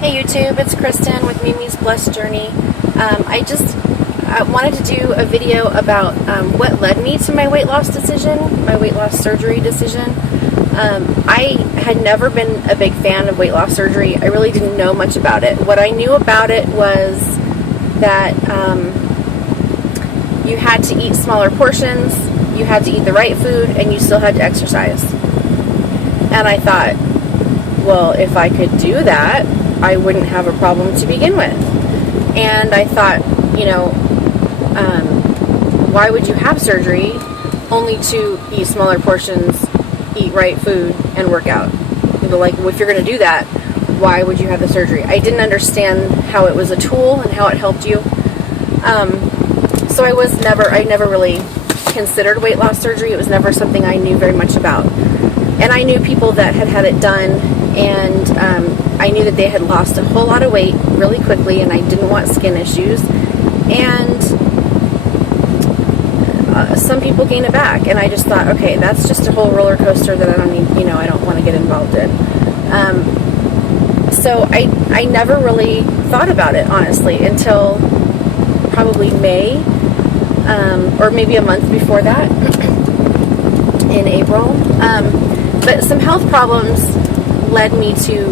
Hey YouTube, it's Kristen with Mimi's Blessed Journey. I wanted to do a video about what led me to my weight loss decision, my weight loss surgery decision. I had never been a big fan of weight loss surgery. I really didn't know much about it. What I knew about it was that you had to eat smaller portions, you had to eat the right food, and you still had to exercise. And I thought, well, if I could do that, I wouldn't have a problem to begin with. And I thought, why would you have surgery only to eat smaller portions, eat right food, and work out? Like, if you're going to do that, why would you have the surgery? I didn't understand how it was a tool and how it helped you. So I never really considered weight loss surgery. It was never something I knew very much about. And I knew people that had had it done, and I knew that they had lost a whole lot of weight really quickly, and I didn't want skin issues. And some people gain it back, and I just thought, okay, that's just a whole roller coaster that I don't need, I don't want to get involved in. So I never really thought about it, honestly, until probably May, or maybe a month before that, in April. But some health problems led me to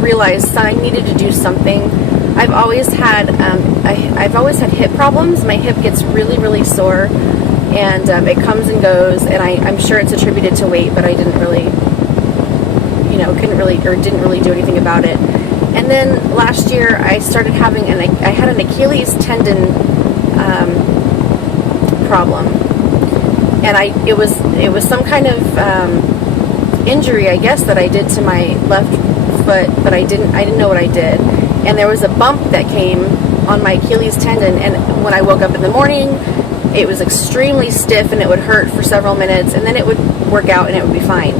realize that I needed to do something. I've always had hip problems. My hip gets really, really sore, and it comes and goes, and I'm sure it's attributed to weight, but I didn't really, didn't really do anything about it. And then last year I started having I had an Achilles tendon problem, and it was some kind of injury, I guess, that I did to my left foot, but I didn't know what I did. And there was a bump that came on my Achilles tendon, and when I woke up in the morning, it was extremely stiff, and it would hurt for several minutes, and then it would work out and it would be fine.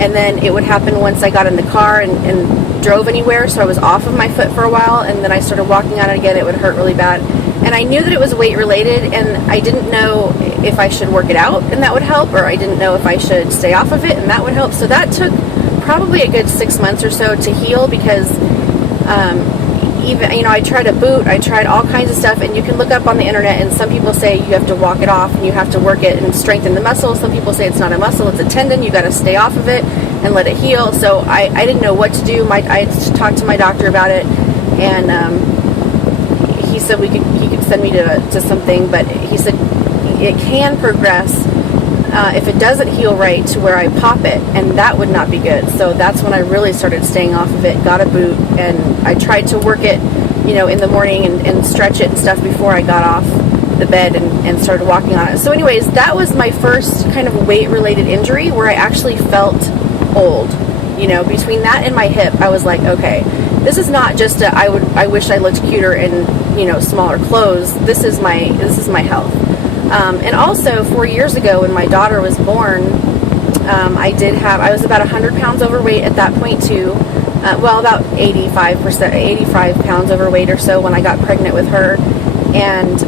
And then it would happen once I got in the car and drove anywhere, so I was off of my foot for a while, and then I started walking on it again, it would hurt really bad. And I knew that it was weight related, and I didn't know if I should work it out and that would help, or I didn't know if I should stay off of it and that would help. So that took probably a good 6 months or so to heal, because I tried a boot, I tried all kinds of stuff, and you can look up on the internet, and some people say you have to walk it off and you have to work it and strengthen the muscle. Some people say it's not a muscle, it's a tendon, you got to stay off of it and let it heal. So I didn't know what to do. I talked to my doctor about it, and he said he could send me to something, but he said it can progress if it doesn't heal right to where I pop it, and that would not be good. So that's when I really started staying off of it, got a boot, and I tried to work it, in the morning and stretch it and stuff before I got off the bed and started walking on it. So anyways, that was my first kind of weight-related injury where I actually felt old. Between that and my hip, I was like, okay, this is not just I wish I looked cuter in, smaller clothes. This is my health. And also 4 years ago when my daughter was born, I was about 100 pounds overweight at that point too. About 85 pounds overweight or so when I got pregnant with her. And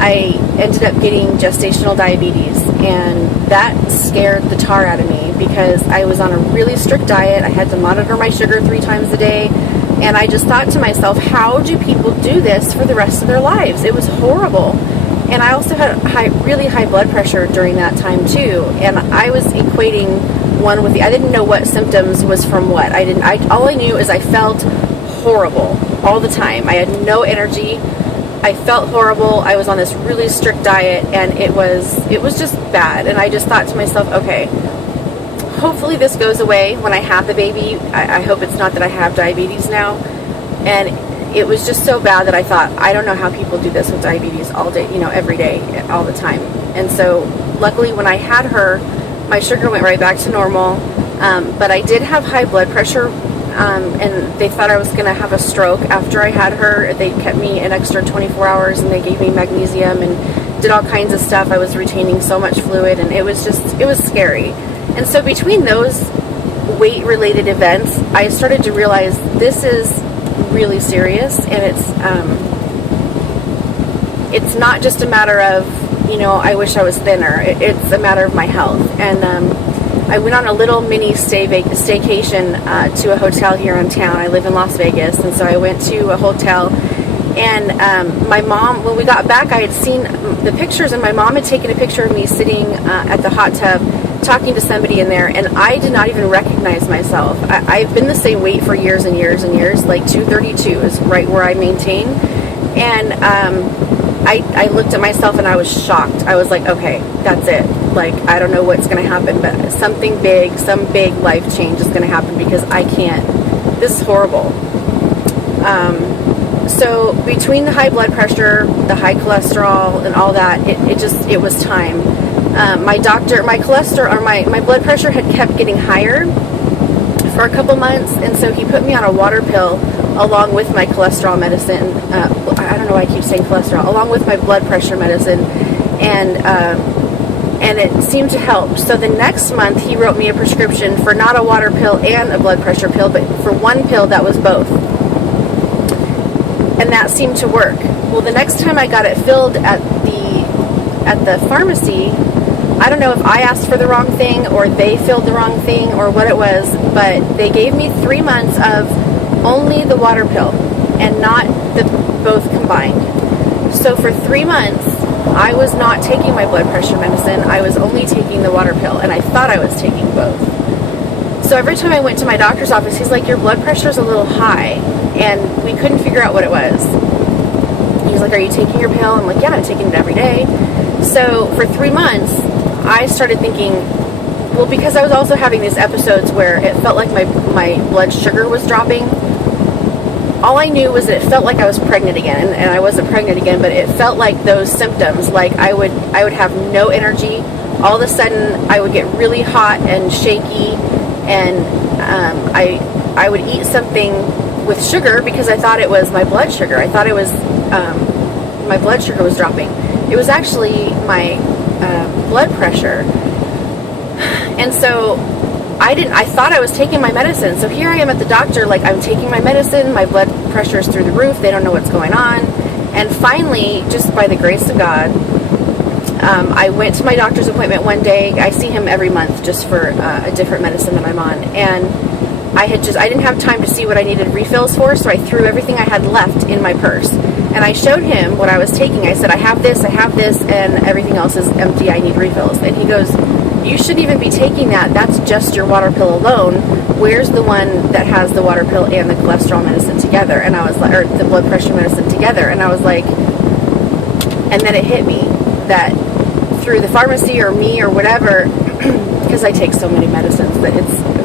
I ended up getting gestational diabetes, and that scared the tar out of me because I was on a really strict diet. I had to monitor my sugar 3 times a day, and I just thought to myself, how do people do this for the rest of their lives? It was horrible. And I also had really high blood pressure during that time too, and I was equating one with the, I didn't know what symptoms was from what. All I knew is I felt horrible all the time. I had no energy. I felt horrible. I was on this really strict diet, and it was just bad. And I just thought to myself, okay, hopefully this goes away when I have the baby. I hope it's not that I have diabetes now. And it was just so bad that I thought, I don't know how people do this with diabetes all day, every day, all the time. And so luckily when I had her, my sugar went right back to normal. But I did have high blood pressure, and they thought I was going to have a stroke after I had her. They kept me an extra 24 hours, and they gave me magnesium and did all kinds of stuff. I was retaining so much fluid, and it was scary. And so between those weight-related events, I started to realize this is really serious, and it's not just a matter of, I wish I was thinner. It's a matter of my health. And I went on a little mini staycation to a hotel here in town. I live in Las Vegas, and so I went to a hotel. And my mom, when we got back, I had seen the pictures, and my mom had taken a picture of me sitting at the hot tub talking to somebody in there, and I did not even recognize myself. I've been the same weight for years and years and years. Like 232 is right where I maintain. And I looked at myself and I was shocked. I was like, okay, that's it. Like, I don't know what's going to happen, but something big, some big life change is going to happen, because I can't. This is horrible. So between the high blood pressure, the high cholesterol, and all that, it was time. My blood pressure had kept getting higher for a couple months, and so he put me on a water pill along with my cholesterol medicine. I don't know why I keep saying cholesterol, along with my blood pressure medicine, and it seemed to help. So the next month he wrote me a prescription for not a water pill and a blood pressure pill, but for one pill that was both. And that seemed to work. Well, the next time I got it filled at the pharmacy, I don't know if I asked for the wrong thing or they filled the wrong thing or what it was, but they gave me 3 months of only the water pill and not the both combined. So for 3 months, I was not taking my blood pressure medicine. I was only taking the water pill, and I thought I was taking both. So every time I went to my doctor's office, he's like, your blood pressure's a little high, and we couldn't figure out what it was. He's like, are you taking your pill? I'm like, yeah, I'm taking it every day. So for 3 months, I started thinking, well, because I was also having these episodes where it felt like my blood sugar was dropping. All I knew was that it felt like I was pregnant again, and I wasn't pregnant again, but it felt like those symptoms, like I would have no energy. All of a sudden, I would get really hot and shaky, and I would eat something with sugar because I thought it was my blood sugar. I thought it was my blood sugar was dropping. It was actually my blood pressure. And so I thought I was taking my medicine. So here I am at the doctor, like, I'm taking my medicine, my blood pressure is through the roof, they don't know what's going on. And finally, just by the grace of God, I went to my doctor's appointment one day. I see him every month just for a different medicine that I'm on. And I didn't have time to see what I needed refills for, so I threw everything I had left in my purse. And I showed him what I was taking. I said, I have this, and everything else is empty. I need refills. And he goes, you shouldn't even be taking that. That's just your water pill alone. Where's the one that has the water pill and the cholesterol medicine together? And I was like, or the blood pressure medicine together. And I was like, and then it hit me that through the pharmacy or me or whatever, because I take so many medicines that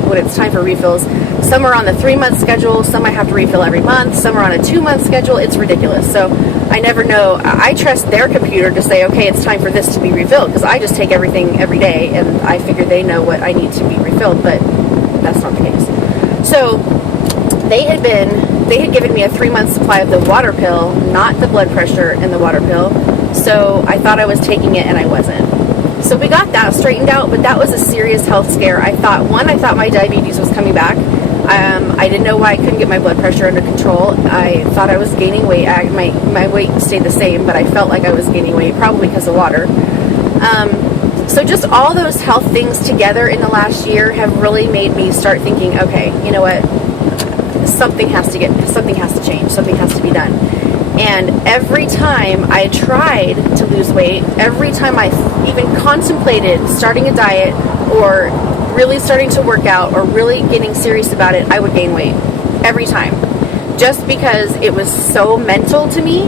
when it's time for refills, some are on the 3-month schedule, some I have to refill every month, some are on a 2-month schedule. It's ridiculous. So I never know. I trust their computer to say, okay, it's time for this to be refilled, because I just take everything every day and I figure they know what I need to be refilled, but that's not the case. So they had given me a 3-month supply of the water pill, not the blood pressure in the water pill. So I thought I was taking it and I wasn't. So we got that straightened out, but that was a serious health scare. I thought my diabetes was coming back. I didn't know why I couldn't get my blood pressure under control. I thought I was gaining weight. My weight stayed the same, but I felt like I was gaining weight, probably because of water. So just all those health things together in the last year have really made me start thinking, okay, you know what? Something has to change. Something has to be done. And every time I tried to lose weight, every time I even contemplated starting a diet or really starting to work out or really getting serious about it, I would gain weight every time, just because it was so mental to me.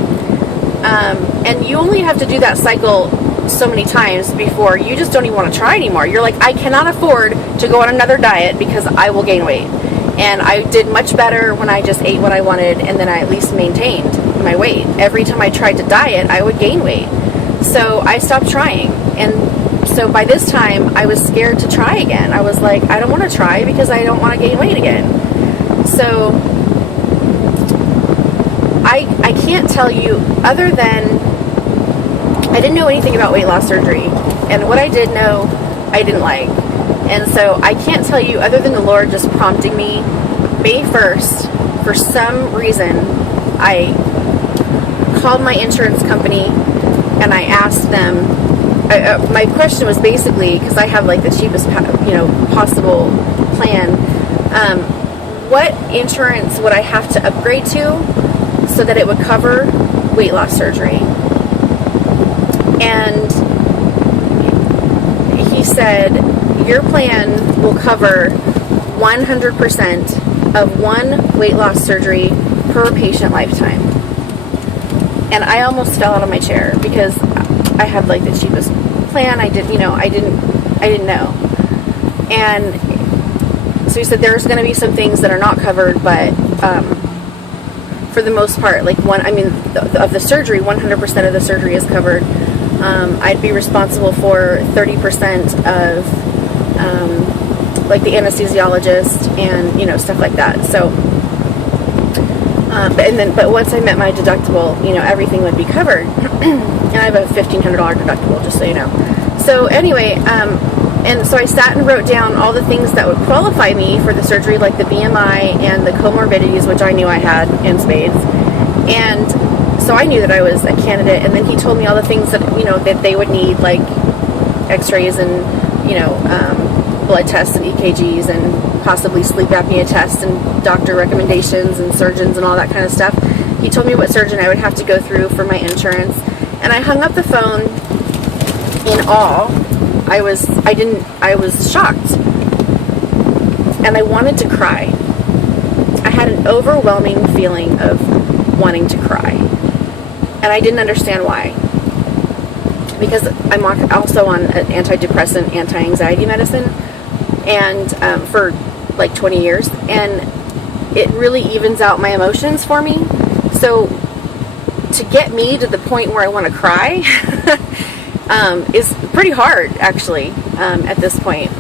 And you only have to do that cycle so many times before you just don't even want to try anymore. You're like, I cannot afford to go on another diet because I will gain weight. And I did much better when I just ate what I wanted, and then I at least maintained my weight. Every time I tried to diet, I would gain weight. So I stopped trying. And so by this time, I was scared to try again. I was like, I don't want to try because I don't want to gain weight again. So I can't tell you, other than I didn't know anything about weight loss surgery. And what I did know, I didn't like. And so I can't tell you, other than the Lord just prompting me. May 1st, for some reason, I called my insurance company and I asked them my question was basically, because I have like the cheapest, possible plan. What insurance would I have to upgrade to so that it would cover weight loss surgery? And he said, your plan will cover 100% of one weight loss surgery per patient lifetime. And I almost fell out of my chair because I have like the cheapest plan. I didn't know. And so he said there's going to be some things that are not covered, but for the most part, like of the surgery, 100% of the surgery is covered. I'd be responsible for 30% of like the anesthesiologist and stuff like that. So, but once I met my deductible, everything would be covered. And I have a $1,500 deductible, just so you know. So anyway, and so I sat and wrote down all the things that would qualify me for the surgery, like the BMI and the comorbidities, which I knew I had in spades. And so I knew that I was a candidate. And then he told me all the things that that they would need, like X-rays and blood tests and EKGs and possibly sleep apnea tests and doctor recommendations and surgeons and all that kind of stuff. He told me what surgeon I would have to go through for my insurance, and I hung up the phone in awe. I was shocked, and I wanted to cry. I had an overwhelming feeling of wanting to cry, and I didn't understand why. Because I'm also on an antidepressant, anti-anxiety medicine, and for like 20 years, and it really evens out my emotions for me. So to get me to the point where I want to cry is pretty hard, actually, at this point.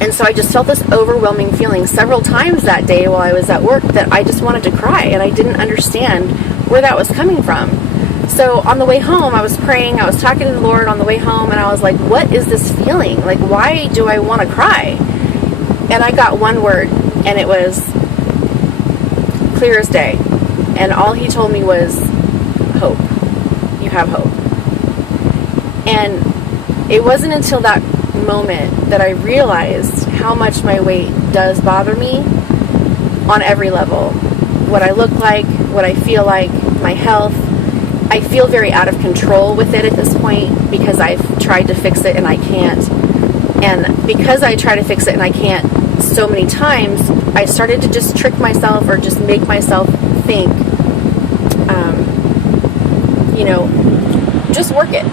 And so I just felt this overwhelming feeling several times that day while I was at work that I just wanted to cry, and I didn't understand where that was coming from. So on the way home, I was praying, I was talking to the Lord on the way home, and I was like, what is this feeling? Like, why do I want to cry? And I got one word, and it was clear as day. And all he told me was, hope. You have hope. And it wasn't until that moment that I realized how much my weight does bother me on every level. What I look like, what I feel like, my health. I feel very out of control with it at this point because I've tried to fix it and I can't. And because I try to fix it and I can't so many times, I started to just trick myself or just make myself think, just work it.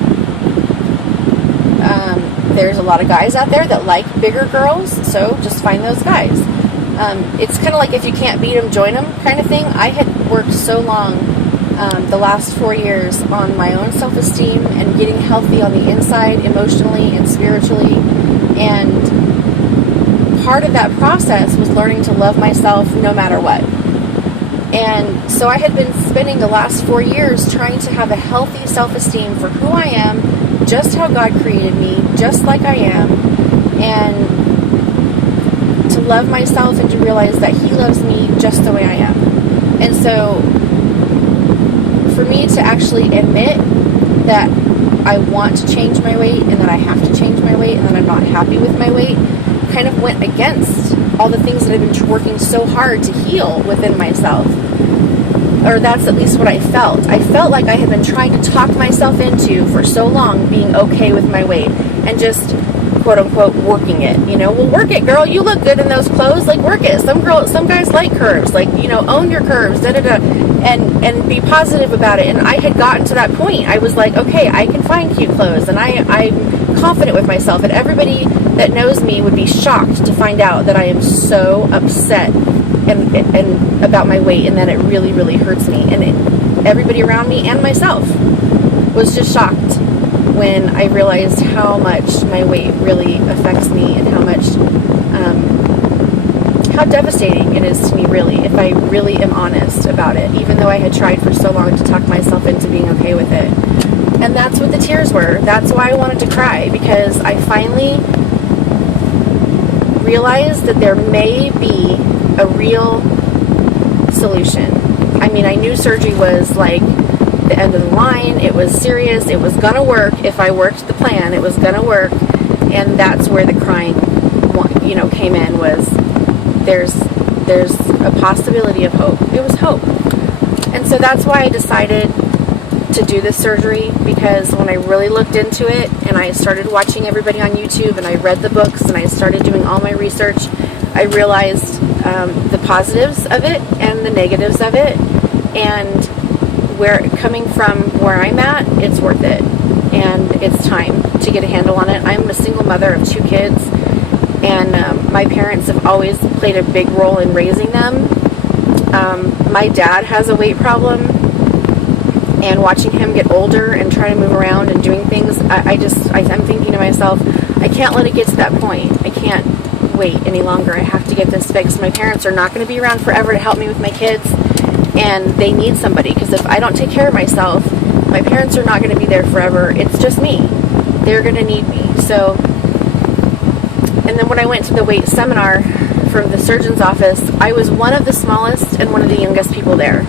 There's a lot of guys out there that like bigger girls, so just find those guys. It's kind of like if you can't beat them, join them kind of thing. I had worked so long the last 4 years on my own self-esteem and getting healthy on the inside, emotionally and spiritually. And part of that process was learning to love myself no matter what. And so I had been spending the last 4 years trying to have a healthy self-esteem for who I am, just how God created me, just like I am, and to love myself and to realize that He loves me just the way I am. And so for me to actually admit that I want to change my weight and that I have to change my weight and that I'm not happy with my weight kind of went against all the things that I've been working so hard to heal within myself. Or that's at least what I felt. I felt like I had been trying to talk myself into for so long being okay with my weight and just quote unquote working it. Well, work it, girl. You look good in those clothes. Like, work it. Some guys like curves. Like, own your curves. And be positive about it. And I had gotten to that point. I was like, okay, I can find cute clothes, and I'm confident with myself. And everybody that knows me would be shocked to find out that I am so upset and about my weight, and that it really, really hurts me. And everybody around me and myself was just shocked when I realized how much my weight really affects me and how devastating it is to me, really, if I really am honest about it, even though I had tried for so long to talk myself into being okay with it. And that's what the tears were. That's why I wanted to cry, because I finally realized that there may be a real solution. I mean, I knew surgery was like the end of the line. It was serious. It was gonna work. If I worked the plan, it was gonna work. And that's where the crying, you know, came in, was there's a possibility of hope. It was hope. And so that's why I decided to do this surgery, because when I really looked into it and I started watching everybody on YouTube and I read the books and I started doing all my research, I realized the positives of it and the negatives of it, and coming from where I'm at, it's worth it, and it's time to get a handle on it. I'm a single mother of 2 kids, and my parents have always played a big role in raising them. My dad has a weight problem, and watching him get older and try to move around and doing things, I'm thinking to myself, I can't let it get to that point. I can't wait any longer. I have to get this fixed. My parents are not going to be around forever to help me with my kids, and they need somebody, because if I don't take care of myself, my parents are not going to be there forever. It's just me. They're going to need me. So, and then when I went to the weight seminar from the surgeon's office, I was one of the smallest and one of the youngest people there.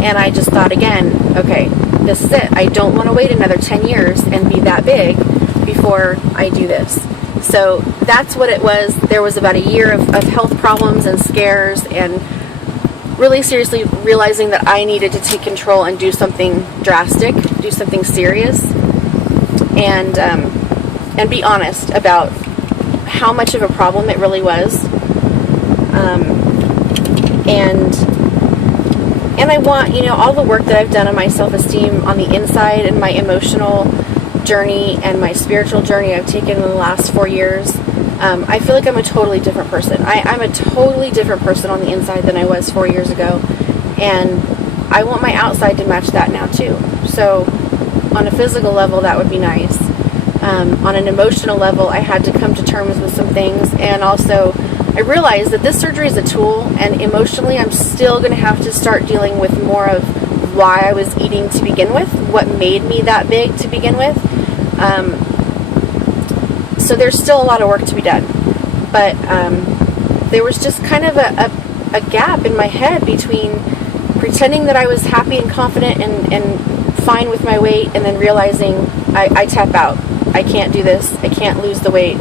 And I just thought again, okay, this is it. I don't want to wait another 10 years and be that big before I do this. So that's what it was. There was about a year of health problems and scares, and really seriously realizing that I needed to take control and do something drastic, do something serious, and be honest about how much of a problem it really was. And I want, you know, all the work that I've done on my self-esteem on the inside, and my emotional journey and my spiritual journey I've taken in the last 4 years, I feel like I'm a totally different person. I'm a totally different person on the inside than I was 4 years ago, and I want my outside to match that now too. So on a physical level, that would be nice. On an emotional level, I had to come to terms with some things, and also I realized that this surgery is a tool, and emotionally I'm still going to have to start dealing with more of why I was eating to begin with, what made me that big to begin with. So there's still a lot of work to be done, but there was just kind of a gap in my head between pretending that I was happy and confident and fine with my weight, and then realizing I tap out. I can't do this. I can't lose the weight.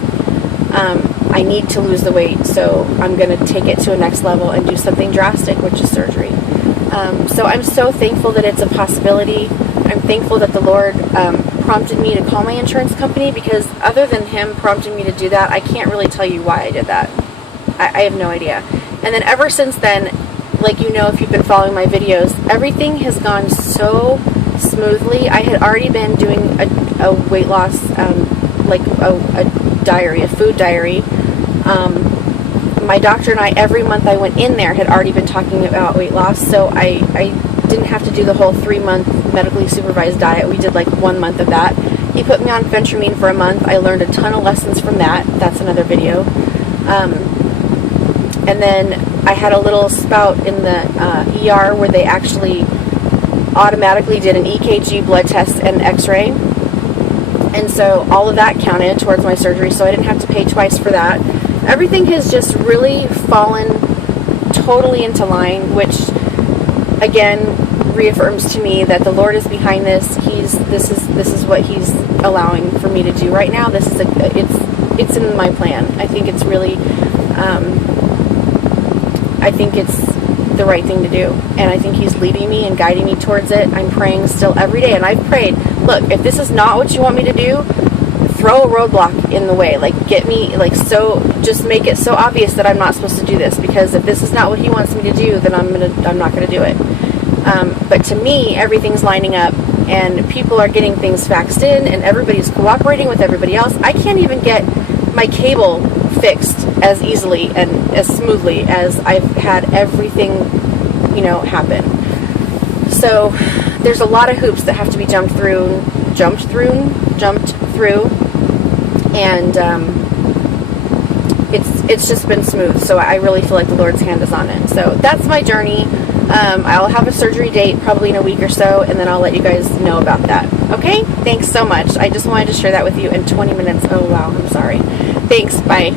I need to lose the weight, so I'm going to take it to a next level and do something drastic, which is surgery. So I'm so thankful that it's a possibility. I'm thankful that the Lord prompted me to call my insurance company, because other than Him prompting me to do that, I can't really tell you why I did that. I have no idea. And then ever since then, like, you know, if you've been following my videos, everything has gone so smoothly. I had already been doing a weight loss, like a diary, a food diary. My doctor and I, every month I went in there, had already been talking about weight loss, so I didn't have to do the whole 3-month medically supervised diet. We did like 1 month of that. He put me on phentermine for a month. I learned a ton of lessons from that. That's another video. And then I had a little spout in the ER where they actually automatically did an EKG, blood test, and x-ray. And so all of that counted towards my surgery, so I didn't have to pay twice for that. Everything has just really fallen totally into line, which again reaffirms to me that the Lord is behind this. This is what He's allowing for me to do right now. It's in my plan. I think it's really I think it's the right thing to do, and I think He's leading me and guiding me towards it. I'm praying still every day, and I've prayed, look, if this is not what you want me to do, throw a roadblock in the way, like get me, like, so just make it so obvious that I'm not supposed to do this, because if this is not what He wants me to do, then I'm not going to do it. But to me, everything's lining up, and people are getting things faxed in, and everybody's cooperating with everybody else. I can't even get my cable fixed as easily and as smoothly as I've had everything, you know, happen. So there's a lot of hoops that have to be jumped through, and it's just been smooth. So I really feel like the Lord's hand is on it. So that's my journey. I'll have a surgery date probably in a week or so, and then I'll let you guys know about that. Okay? Thanks so much. I just wanted to share that with you in 20 minutes. Oh, wow. I'm sorry. Thanks. Bye.